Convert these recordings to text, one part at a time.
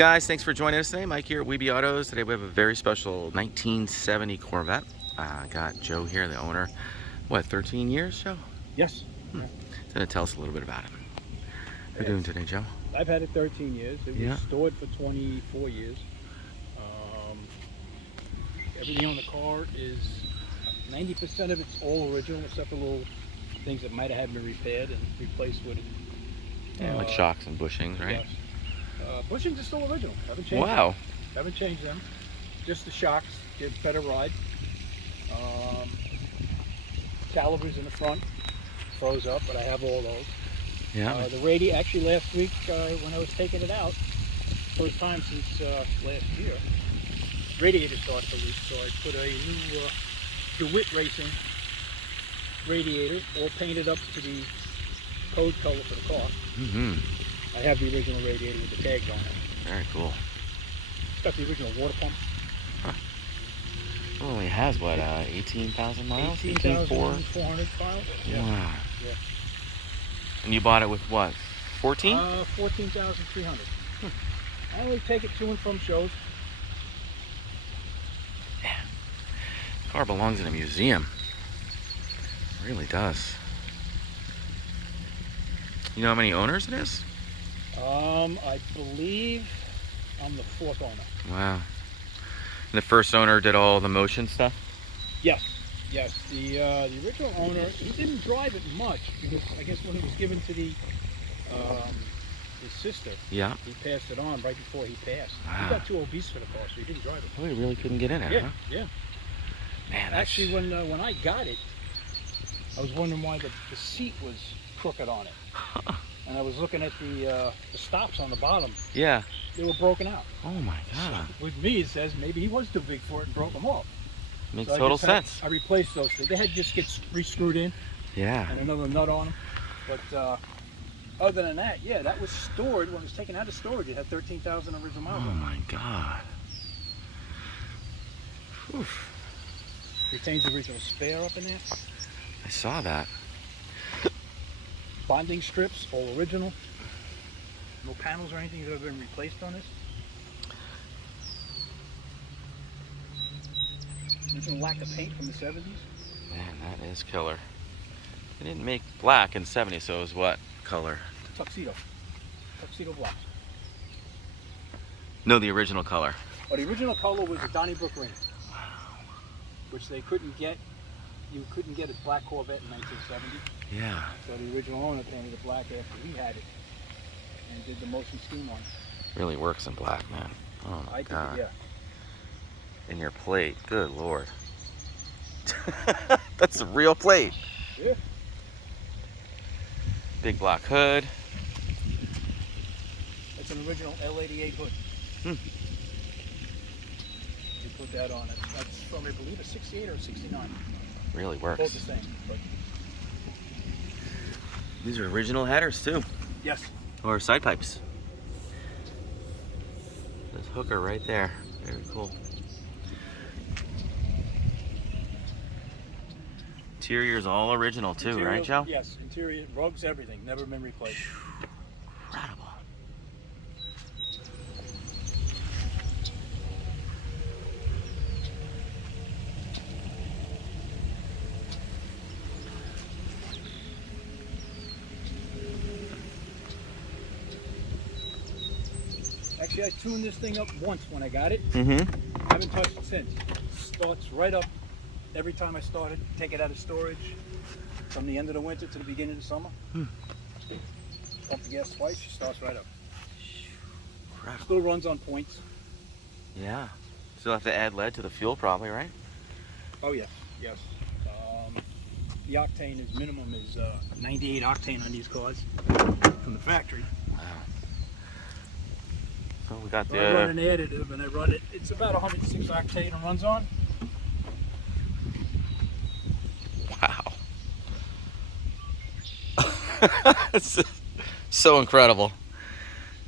Guys, thanks for joining us today. Mike here at Weeby Autos. Today we have a very special 1970 Corvette. Got Joe here, the owner. What, 13 years, Joe? Yes. He's going to tell us a little bit about it. How are you doing today, Joe? I've had it 13 years. It was stored for 24 years. Everything on the car is 90% of it's all original, except for little things that might have been repaired and replaced with it. Yeah, like shocks and bushings, right? Yes. Bushings are still original. Haven't changed. Wow. Them. Haven't changed them. Just the shocks get better ride. Calipers in the front froze up, but I have all those. Yeah. The radiator, actually last week when I was taking it out, first time since last year, radiator started to leak, so I put a new Diwits racing radiator, all painted up to the code color for the car. I have the original radiator with the tags on it. Very cool. It's got the original water pump. Huh. It only has, what, 18,000 miles? 18,400 miles. Yeah. Wow. Yeah. And you bought it with what, 14? 14,300. I only take it to and from shows. Yeah. The car belongs in a museum. It really does. You know how many owners it is? I believe I'm the fourth owner. Wow. And the first owner did all the motion stuff? Yes, yes. The original owner, he didn't drive it much because I guess when it was given to his sister, he passed it on right before he passed. Wow. He got too obese for the car, so he didn't drive it. Oh, he really couldn't get in it, Yeah, huh? yeah. Man, actually, when I got it, I was wondering why the seat was crooked on it. And I was looking at the stops on the bottom. Yeah. They were broken out. Oh my God. So with me, it says maybe he was too big for it and broke them off. Makes so total sense. I replaced those two. They had to just get re-screwed in. Yeah. And another nut on them. But other than that, yeah, that was stored. When it was taken out of storage, it had 13,000 original miles on it. Oh my God. Whew. Retains the original spare up in there. I saw that. Bonding strips, all original. No panels or anything that have been replaced on this. Original lack of paint from the 70s. Man, that is killer. They didn't make black in the 70s, so it was what color? Tuxedo. Tuxedo black. No, the original color. Oh, the original color was a Donnybrook green. Wow. Which they couldn't get. You couldn't get a black Corvette in 1970. Yeah. So the original owner painted it black after we had it and did the motion scheme on it. Really works in black, man. Oh my God. Yeah. And your plate, good Lord. That's a real plate. Yeah. Big black hood. It's an original L88 hood. You put that on it. That's from, I believe, a 68 or a 69. Really works. Both the same. But these are original headers too. yes. Or side pipes. This hooker right there. Very cool. Interior's all original too, Interior, right, Joe? Yes. Interior, rugs, everything. Never been replaced. Incredible. Actually, I tuned this thing up once when I got it. Mm-hmm. Haven't touched it since. Starts right up every time I start it. Take it out of storage from the end of the winter to the beginning of the summer. Pump the gas twice, she starts right up. Incredible. Still runs on points. Yeah. Still have to add lead to the fuel probably, right? Oh yes, yes. The octane is minimum is 98 octane on these cars from the factory. Wow. So we got I run an additive and I run it. It's about 106 octane and runs on. Wow. It's so incredible.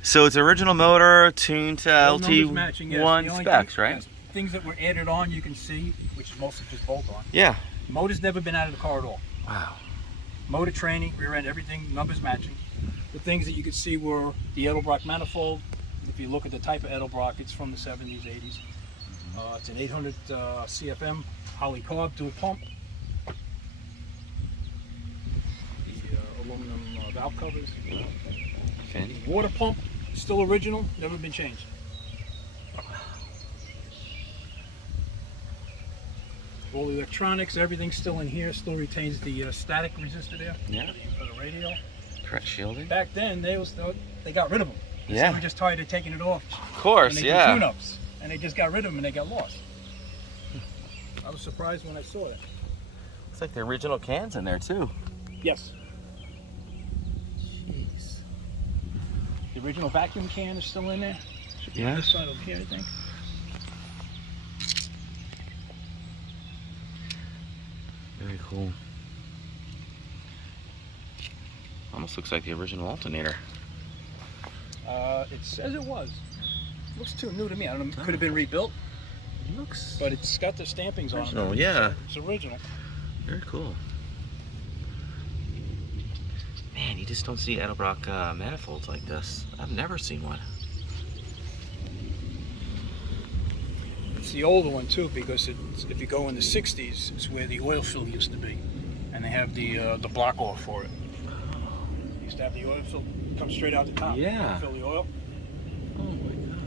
So it's original motor tuned to LT1 specs, right? Yes. Things that were added on you can see, which is mostly just bolt on. Yeah. Motor's never been out of the car at all. Wow. Motor training, rear end, everything, numbers matching. The things that you could see were the Edelbrock manifold, If you look at the type of Edelbrock, it's from the 70s, 80s. It's an 800 CFM Holly carb dual pump. The aluminum valve covers. Fin. The water pump, still original, never been changed. All the electronics, everything's still in here, still retains the static resistor there. Yeah. For the radio. Correct shielding. Back then, they got rid of them. Yeah. They were just tired of taking it off. Of course, and they yeah. did tune-ups, and they just got rid of them and they got lost. I was surprised when I saw that. Looks like the original cans in there too. Yes. Jeez. The original vacuum can is still in there. Should be Yeah. on this side over here, I think. Very cool. Almost looks like the original alternator. It says it was. Looks too new to me. I don't know. Could have been rebuilt, It looks but it's got the stampings on it. original, yeah. It's original. Very cool. Man, you just don't see Edelbrock manifolds like this. I've never seen one. It's the older one too, because if you go in the 60s, it's where the oil fill used to be, and they have the block off for it. You used to have the oil fill come straight out the top. Yeah. Fill the oil. Oh my god.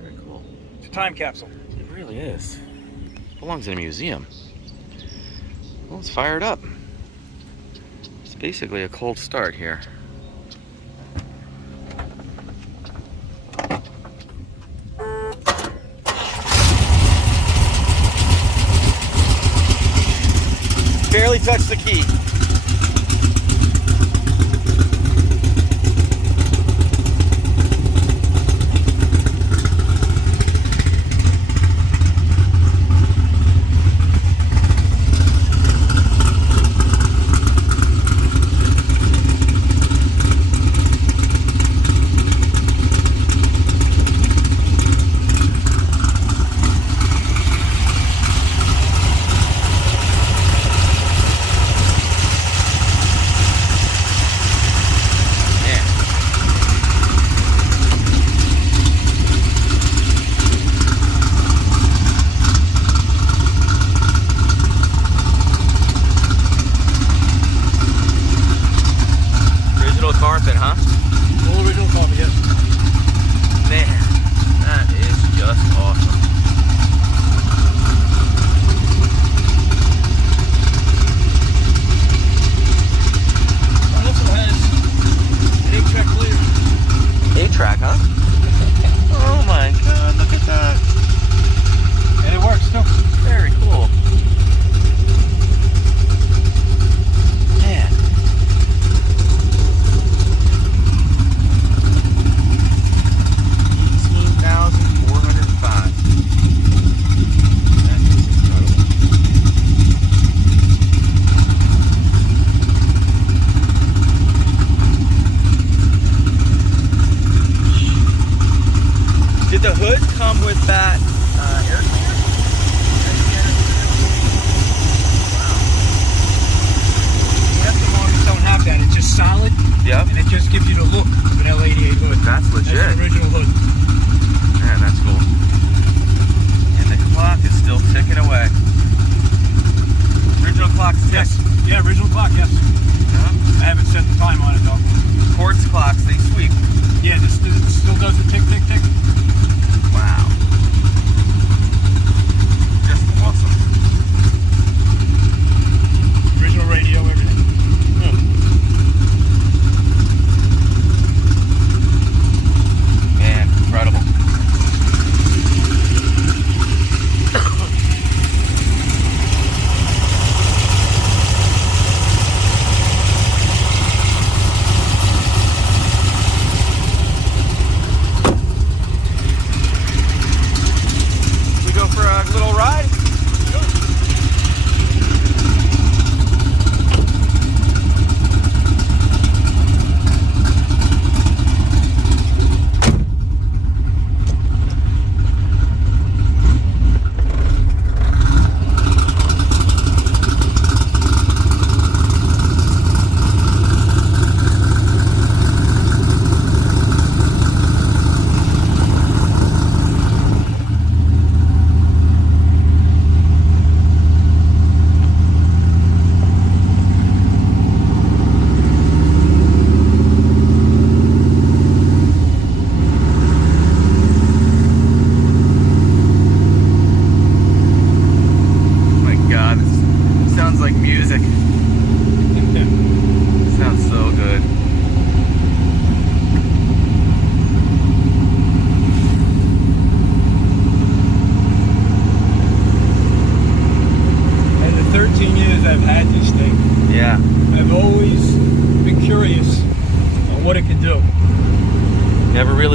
Very cool. It's a time capsule. It really is. Belongs in a museum. Well, it's fired up. It's basically a cold start here. Barely touched the key. Carpet, huh? All original carpet, yes. Man, that is just awesome. It also has an 8-track player. 8-track, huh? Oh my god, look at that. And it works too. Very cool. Man. 18,405. That is incredible. Did the hood come with that air cleaner? The aftermarkets don't have that. It's just solid. Yep. And it just gives you the look of an L88 hood. That's legit. That's the original hood. Man, that's cool. And the clock is still ticking away. Original clock's tick. Yes. Yeah, original clock, yes. Yeah. I haven't set the time on it though. Quartz clocks, they sweep. Yeah, this still does the tick, tick, tick. Wow. Just awesome. Original radio, everything. Man, incredible.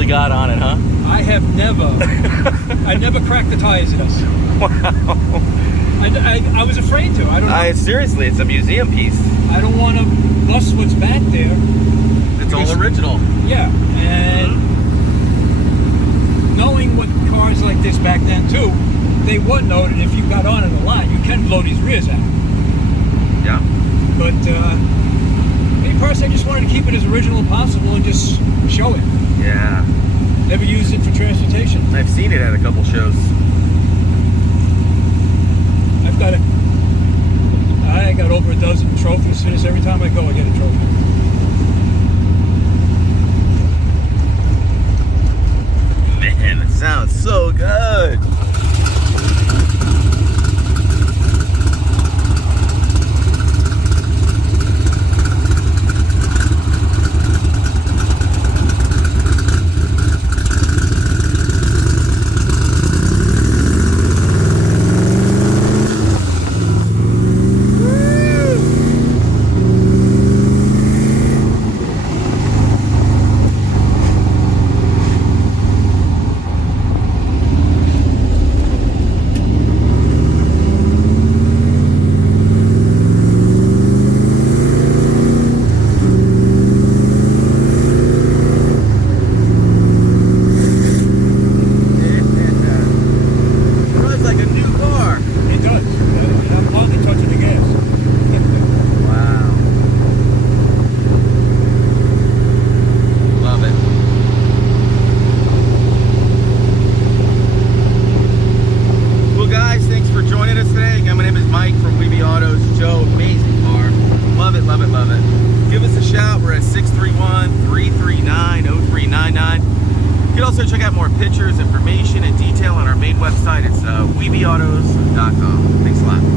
really got on it, huh? I have never, I never cracked the tires in this. Wow. I was afraid to. I don't know. Seriously, it's a museum piece. I don't want to bust what's back there. It's all original. Yeah, and knowing what cars like this back then too, they were noted if you got on it a lot, you can blow these rears out. Yeah. But me personally, I just wanted to keep it as original as possible and just show it. Yeah. Never used it for transportation. I've seen it at a couple shows. I've got it. I got over a dozen trophies for this. Every time I go, I get a trophy. Man, it sounds so good. You can also check out more pictures, information, and detail on our main website. It's weebieautos.com. Thanks a lot.